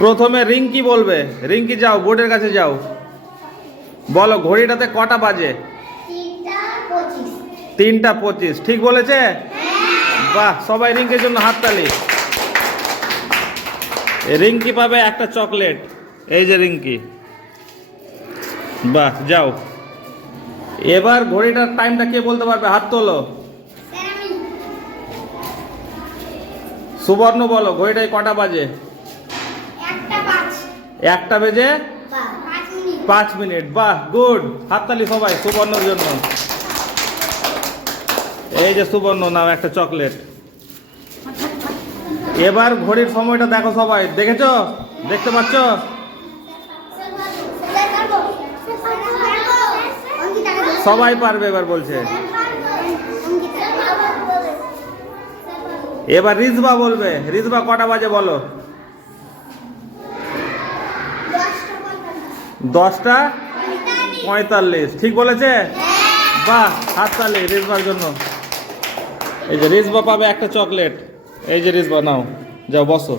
প্রথমে রিঙ্কি বলবে। রিঙ্কি যাও, বোর্ডের কাছে যাও, বলো ঘড়িটাতে কটা বাজে? 3:25। ঠিক বলেছে? বাহ, সবাই রিঙ্কির জন্য হাততালি। রিঙ্কি পাবে একটা চকলেট। এই যে রিঙ্কি, বাহ, যাও। এবার ঘড়িটার টাইমটা কে বলতে পারবে? হাত তোলো। সুবর্ণ বলো, ঘড়িটায় কটা বাজে? 1টা বেজে 5 মিনিট। বাহ, গুড, হাততালি সবাই সুবর্ণর জন্য। এই যে সুবর্ণ, নাও একটা চকলেট। এবার ঘড়ির সময়টা দেখো সবাই, দেখেছো? দেখতে পাচ্ছ? সবাই পারবে এবার বলছে। এবার রিজবা বলবে। রিজবা কটা বাজে বলো? 10:45। ঠিক বলেছে? বাহ, হাততালি রিজবার জন্য। এই যে রিজবা পাবে একটা চকলেট। এই যে রিজবা, নাও, যাও বসো।